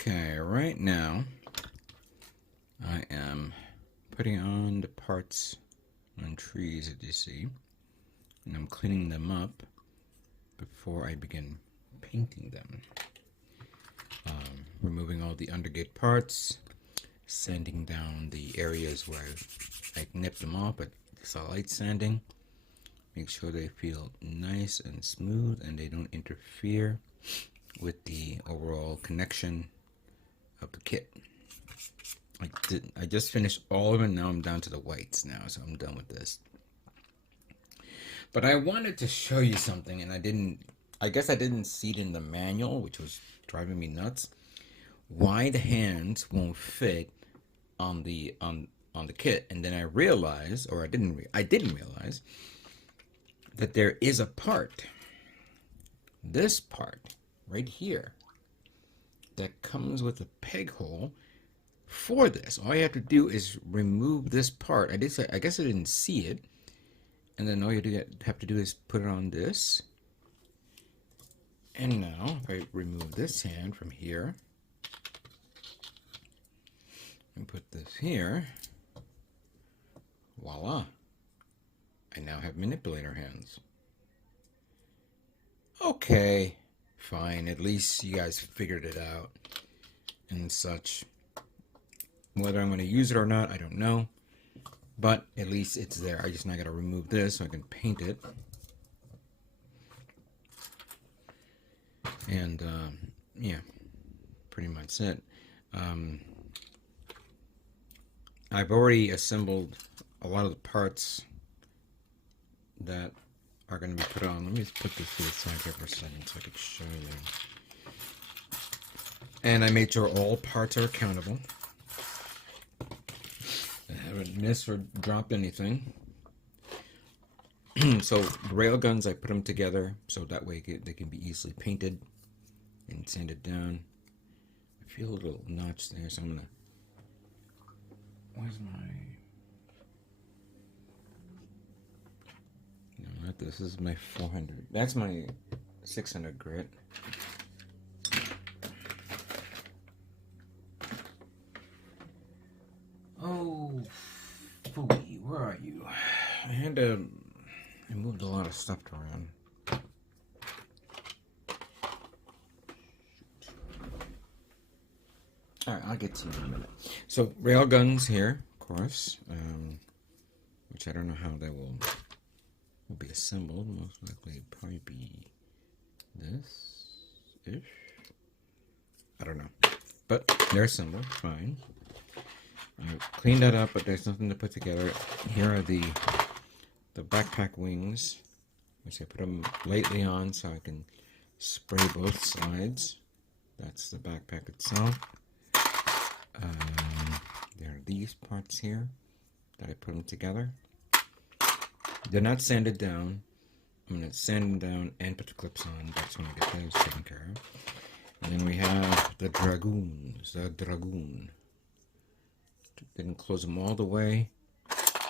Okay, right now I am putting on the parts on trees that you see, and I'm cleaning them up before I begin painting them. Removing all the undergate parts, sanding down the areas where I nipped them off, but it's a light sanding. Make sure they feel nice and smooth and they don't interfere with the overall connection of the kit. I just finished all of it. Now I'm down to the whites now, so I'm done with this. But I wanted to show you something, and I guess I didn't see it in the manual, which was driving me nuts. Why the hands won't fit on the kit, and then I realized, or I didn't realize that there is a part, this part right here, that comes with a peg hole for this. All you have to do is remove this part. I guess I didn't see it, and then all you have to do is put it on this. And now if I remove this hand from here and put this here, voila, I now have manipulator hands. Okay, fine, at least you guys figured it out and such. Whether I'm going to use it or not, I don't know, but at least it's there. I just now got to remove this so I can paint it. And yeah, pretty much it. I've already assembled a lot of the parts that are going to be put on. Let me just put this to the side here for a second so I can show you. And I made sure all parts are accountable. I haven't missed or dropped anything. So rail guns, I put them together so that way they can be easily painted and sanded down. I feel a little notch there, so I'm gonna. Where's my? No, not this. This is my 400. That's my 600 grit. Oh, Fooey, where are you? I moved a lot of stuff around. Alright, I'll get to you in a minute. So, rail guns here, of course, which I don't know how they will be assembled. Most likely it'd probably be this-ish. I don't know. But they're assembled, fine. I cleaned that up, but there's nothing to put together. Here are the backpack wings, which I put them lightly on so I can spray both sides. That's the backpack itself. There are these parts here that I put them together. They're not sanded down. I'm going to sand them down and put the clips on. That's when I get those taken care of. And then we have the dragoons. The dragoon. Didn't close them all the way,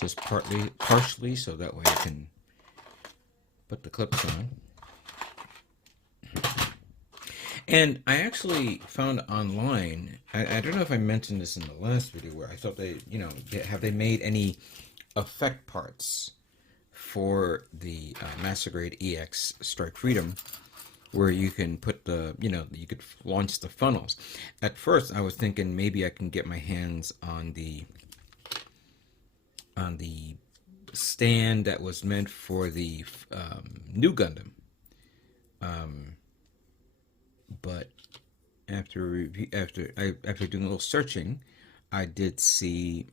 just partially, so that way I can put the clips on. And I actually found online, I don't know if I mentioned this in the last video, where I thought have they made any effect parts for the Master Grade EX Strike Freedom, where you can put you could launch the funnels. At first, I was thinking maybe I can get my hands on the stand that was meant for the new Gundam. But after doing a little searching, I did see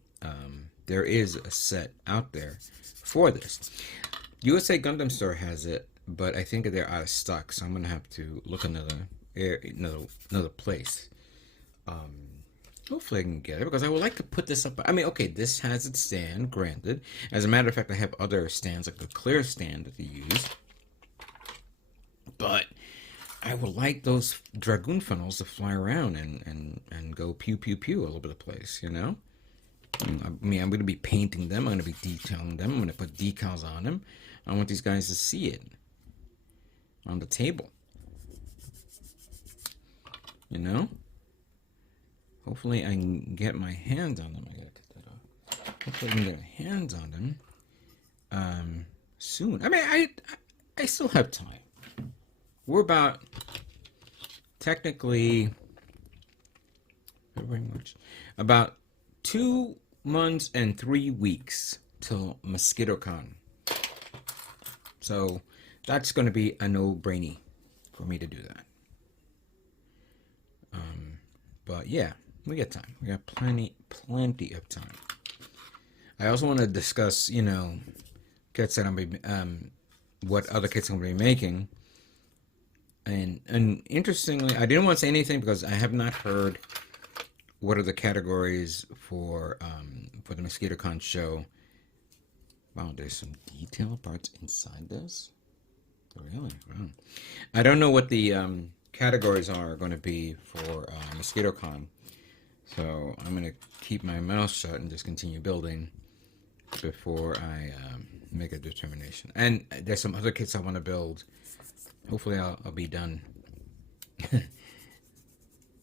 there is a set out there for this. USA Gundam Store has it, but I think they're out of stock, so I'm gonna have to look another place. Hopefully I can get it, because I would like to put this up. I mean, okay, this has its stand, granted. As a matter of fact, I have other stands, like the clear stand that they use. But I would like those Dragoon funnels to fly around and go pew pew pew all over the place, you know? I mean, I'm going to be painting them. I'm going to be detailing them. I'm going to put decals on them. I want these guys to see it on the table. You know? Hopefully I can get my hands on them. I gotta cut that off. Hopefully I can get my hands on them soon. I mean, I still have time. We're about technically February, March, about 2 months and 3 weeks till MosquitoCon. So that's going to be a no-brainer for me to do that. But yeah, we got time. We got plenty of time. I also want to discuss, you know, kits that I'm what other kits I'm going to be making. And interestingly, I didn't want to say anything because I have not heard what are the categories for the MosquitoCon show. Wow, there's some detailed parts inside this. Really? Wow. I don't know what the categories are going to be for MosquitoCon, so I'm going to keep my mouth shut and just continue building before I make a determination. And there's some other kits I want to build. Hopefully I'll be done.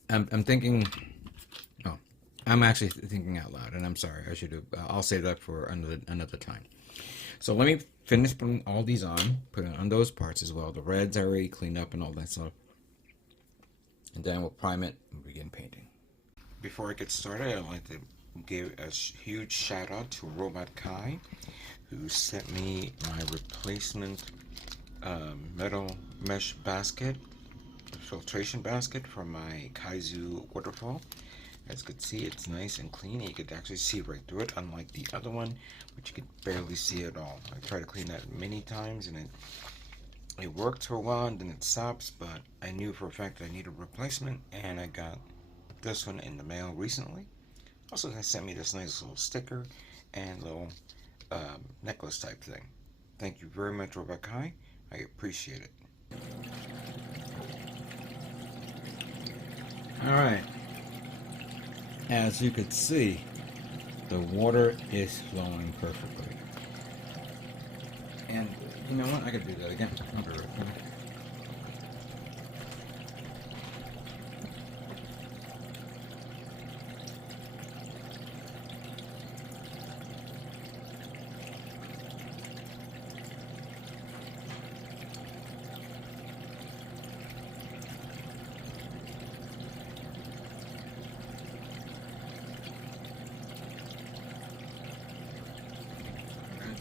I'm thinking. Oh, I'm actually thinking out loud, and I'm sorry. I should have. I'll save that for another time. So let me finish putting all these on. Put it on those parts as well. The reds I already cleaned up and all that stuff. And then we'll prime it and begin painting. Before I get started, I'd like to give a huge shout out to Robot Kai, who sent me my replacement metal mesh basket, filtration basket from my Kaizo Waterfall. As you can see, it's nice and clean. You could actually see right through it, unlike the other one, which you could barely see at all. I tried to clean that many times, and it worked for a while, and then it stops, but I knew for a fact that I needed a replacement, and I got this one in the mail recently. Also, they sent me this nice little sticker and little necklace type thing. Thank you very much, Robot Kai. I appreciate it. Alright. As you can see, the water is flowing perfectly. And you know what? I could do that again. I'll be right back.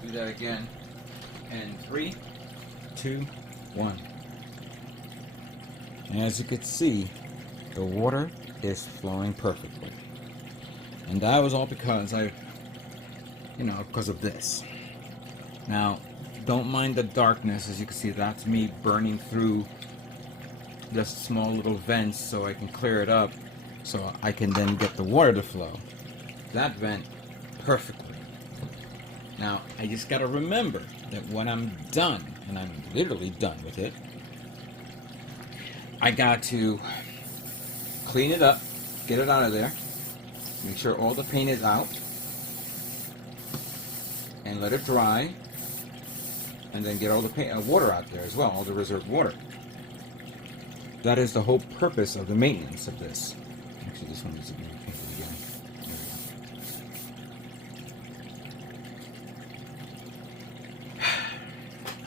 Do that again. And 3, 2, 1. And as you can see, the water is flowing perfectly. And that was all because because of this. Now, don't mind the darkness. As you can see, that's me burning through just small little vents so I can clear it up so I can then get the water to flow. That vent perfectly. Now, I just gotta remember that when I'm done, and I'm literally done with it, I got to clean it up, get it out of there, make sure all the paint is out, and let it dry, and then get all the paint, water out there as well, all the reserved water. That is the whole purpose of the maintenance of this. Actually, this one needs to be painted again.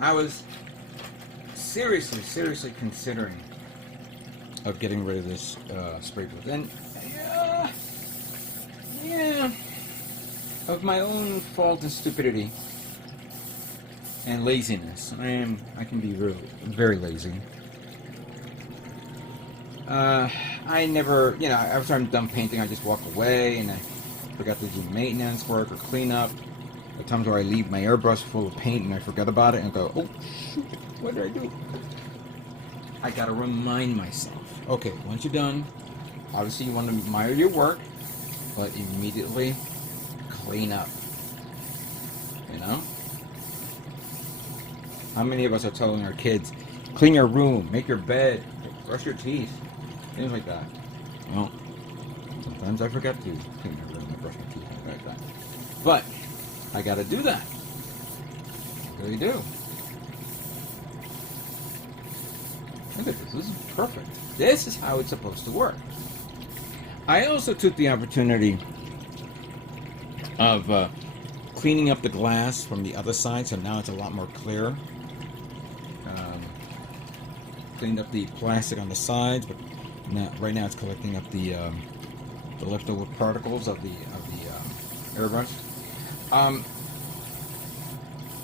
I was seriously considering of getting rid of this spray booth, and yeah, of my own fault and stupidity and laziness. I can be very lazy. I never, after I'm done painting, I just walk away, and I forgot to do maintenance work or cleanup. There are times where I leave my airbrush full of paint and I forget about it and go, oh shoot, what did I do? I gotta remind myself. Okay, once you're done, obviously you want to admire your work, but immediately clean up. How many of us are telling our kids, clean your room, make your bed, brush your teeth, things like that? Well, sometimes I forget to clean my room and brush my teeth like that. But I gotta do that. I really do. Look at this. This is perfect. This is how it's supposed to work. I also took the opportunity of cleaning up the glass from the other side, so now it's a lot more clear. Cleaned up the plastic on the sides, but right now it's collecting up the leftover particles of the airbrush.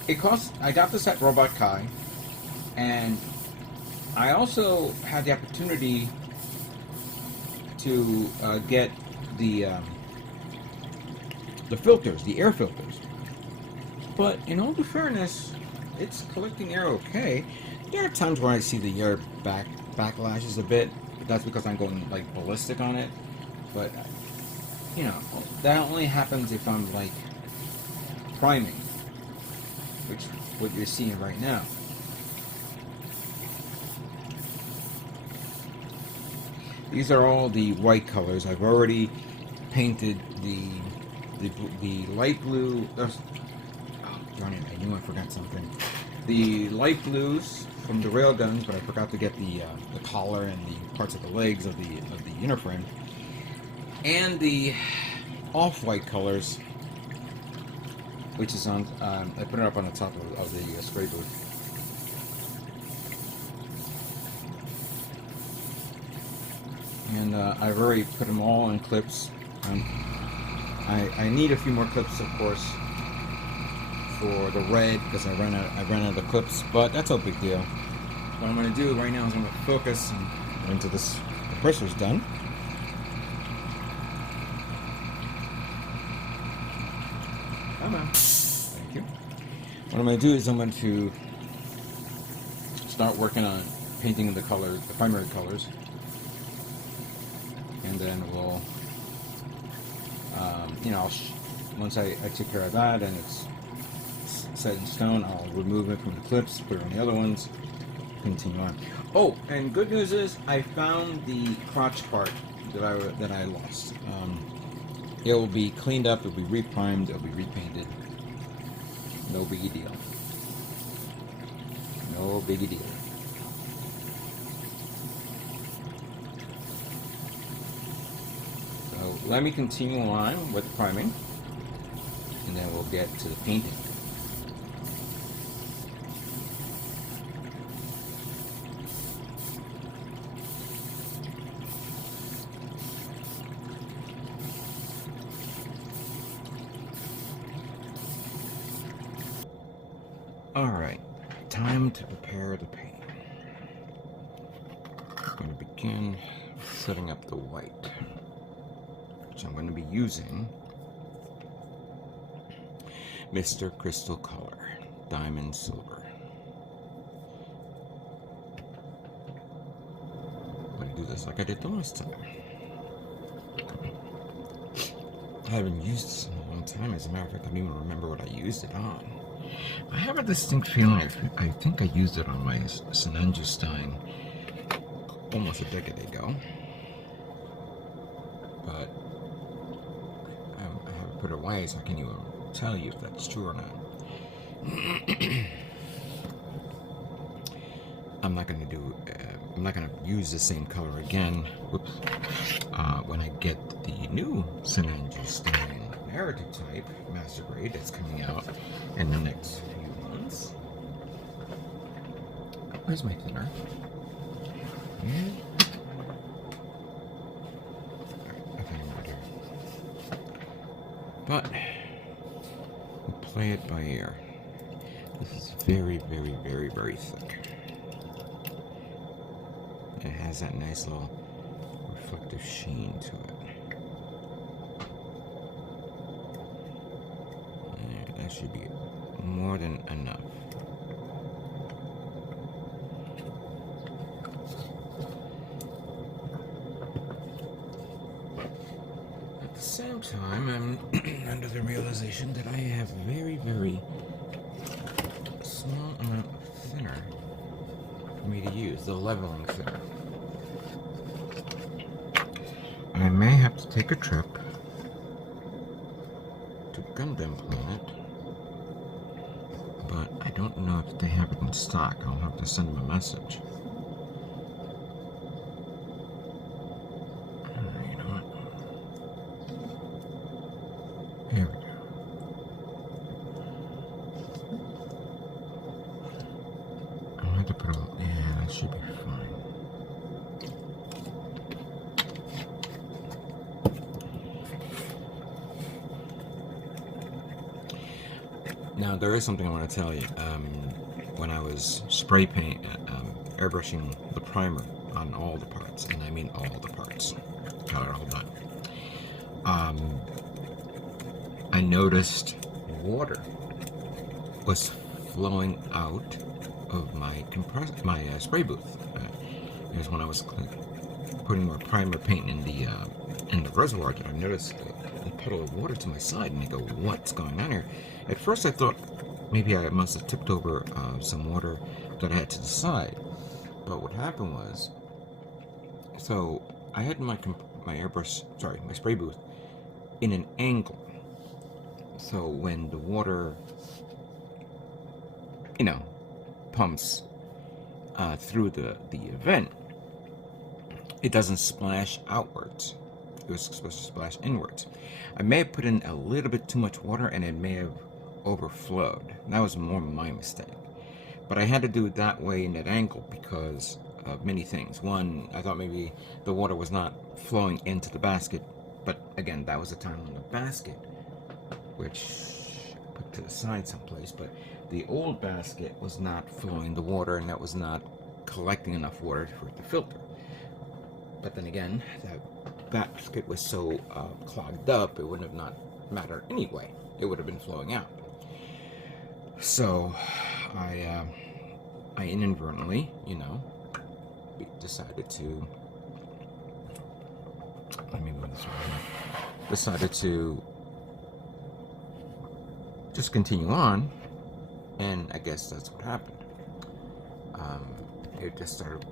It costs. I got this at Robot Kai, and I also had the opportunity to get the filters, the air filters. But in all the fairness, it's collecting air okay. There are times where I see the air backlashes a bit, but that's because I'm going like ballistic on it. But you know, that only happens if I'm like priming, which what you're seeing right now. These are all the white colors. I've already painted the light blue. Oh, darn it! I knew I forgot something. The light blues from the rail guns, but I forgot to get the collar and the parts of the legs of the uniframe, and the off-white colors, which is on. I put it up on the top of the spray booth. And I've already put them all in clips. I need a few more clips, of course, for the red because I ran out of clips, but that's no big deal. What I'm going to do right now is I'm going to focus until this compressor's done. Come on. Thank you. What I'm going to do is I'm going to start working on painting the colors, the primary colors. And then we'll, once I take care of that and it's set in stone, I'll remove it from the clips, put it on the other ones, continue on. Oh, and good news is I found the crotch part that I lost. It will be cleaned up, it will be reprimed, it will be repainted. No biggie deal. No biggie deal. Let me continue on with the priming, and then we'll get to the painting. Alright, time to prepare the paint. I'm going to begin setting up the white. I'm going to be using Mr. Crystal Color Diamond Silver. I'm going to do this like I did the last time. I haven't used this in a long time. As a matter of fact, I don't even remember what I used it on. I have a distinct feeling I think I used it on my Sinanju Stein almost a decade ago. But I haven't put it away, so I can't even tell you if that's true or not. I'm not going to use the same color again. Whoops. When I get the new Sinanju Stein narrative type master grade that's coming out in the next few months. Where's my thinner? Yeah. But we'll play it by ear. This is very, very, very, very thick. It has that nice little reflective sheen to it. Yeah, that should be more than enough. At the same time, I'm under the realization that I have very, very small amount of thinner for me to use, the leveling thinner. I may have to take a trip to Gundam Planet, but I don't know if they have it in stock. I'll have to send them a message. You know what? put a, yeah, that should be fine. Now, there is something I want to tell you. When I was spray paint, airbrushing the primer on all the parts, and I mean all the parts, got it all done, I noticed water was flowing out of my spray booth. It was when I was putting more primer paint in the reservoir that I noticed a puddle of water to my side, and I go, "What's going on here?" At first, I thought maybe I must have tipped over some water that I had to the side. But what happened was, so I had my spray booth in an angle. So when the water, pumps through the vent, it doesn't splash outwards. It was supposed to splash inwards. I may have put in a little bit too much water, and it may have overflowed. That was more my mistake. But I had to do it that way in that angle because of many things. One, I thought maybe the water was not flowing into the basket, but again, that was the time on the basket, which I put to the side someplace, but the old basket was not flowing the water, and that was not collecting enough water for it to filter. But then again, that basket was so clogged up, it wouldn't have not mattered anyway. It would have been flowing out. So I inadvertently, decided to, let me move this right here, decided to just continue on, and I guess that's what happened. It just started,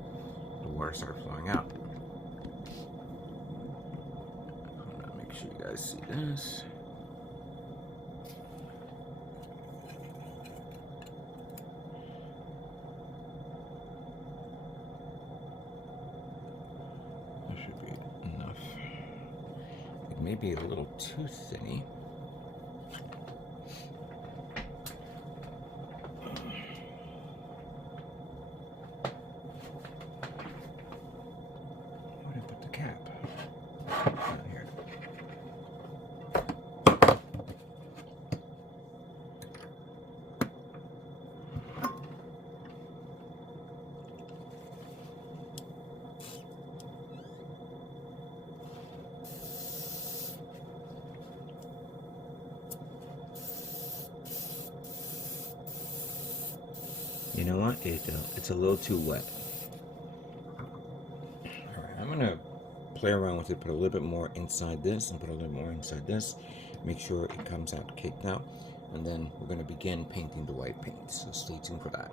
the water started flowing out. Make sure you guys see this. That should be enough. It may be a little too thinny. Where did I put the cap? Not here. You know what? It's a little too wet. Alright, I'm gonna play around with it, put a little bit more inside this and put a little more inside this. Make sure it comes out caked out. And then we're gonna begin painting the white paint. So stay tuned for that.